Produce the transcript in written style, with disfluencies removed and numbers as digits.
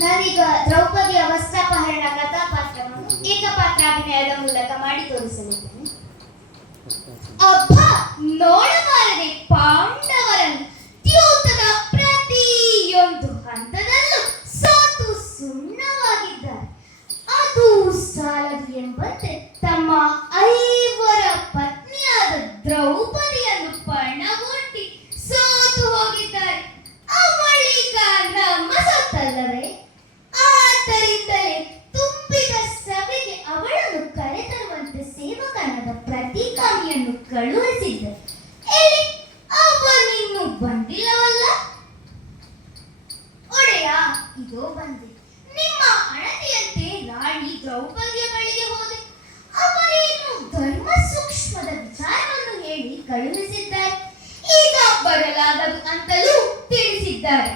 ನಾನೀಗ ದ್ರೌಪದಿಯ ವಸ್ತ್ರಾಪಹರಣ ಕಥಾಪಾತ್ರವನ್ನು ಏಕಪಾತ್ರಾಭಿನಯದ ಮೂಲಕ ಮಾಡಿ ತೋರಿಸಲಿದ್ದೇನೆ. ಅಬ್ಬ, ನೋಡಬಾರದೆ ಪಾಂಡವರನ್ನು ದ್ಯೂತದ ಪ್ರತಿಯೊಂದು ಹಂತದಲ್ಲೂ ಸೋತು ಸುಣ್ಣವಾಗಿದ್ದಾರೆ. ಅದು ಸಾಲದು ಎಂಬಂತೆ ತಮ್ಮ ಐವರ ಪತ್ನಿಯಾದ ದ್ರೌಪದಿಯನ್ನು ಪಣಗೊಡ್ಡಿ ಸೋತು ಹೋಗಿದ್ದಾರೆ. ಅವಳೀಗ ನಮ್ಮ ಸೊತ್ತಲ್ಲವೇ? ಆದ್ದರಿಂದಲೇ ತುಂಬಿದ ಸಭೆಗೆ ಅವಳನ್ನು ಕರೆತರುವಂತೆ ಸೇವಕನಾದ ಪ್ರತಿಕಾಮಿಯನ್ನು ಕಳುಹಿಸಿದ್ದ. ಎಲ್ಲಿ ಅವನಿನ್ನೂ ಬಂದಿಲ್ಲವಲ್ಲ? ಒಡೆಯ, ಇದೋ ಬಂದೆ. ನಿಮ್ಮ ಅಣತಿಯಂತೆ ರಾಣಿ ದ್ರೌಪದಿಯ ಬಳಿಗೆ ಹೋದೆ. ಅವರೇನು ಧರ್ಮ ಸೂಕ್ಷ್ಮದ ವಿಚಾರವನ್ನು ಹೇಳಿ ಕಳುಹಿಸಿದ್ದಾರೆ. ಈಗ ಬರಲಾಗದು ಅಂತಲೂ ತಿಳಿಸಿದ್ದಾರೆ.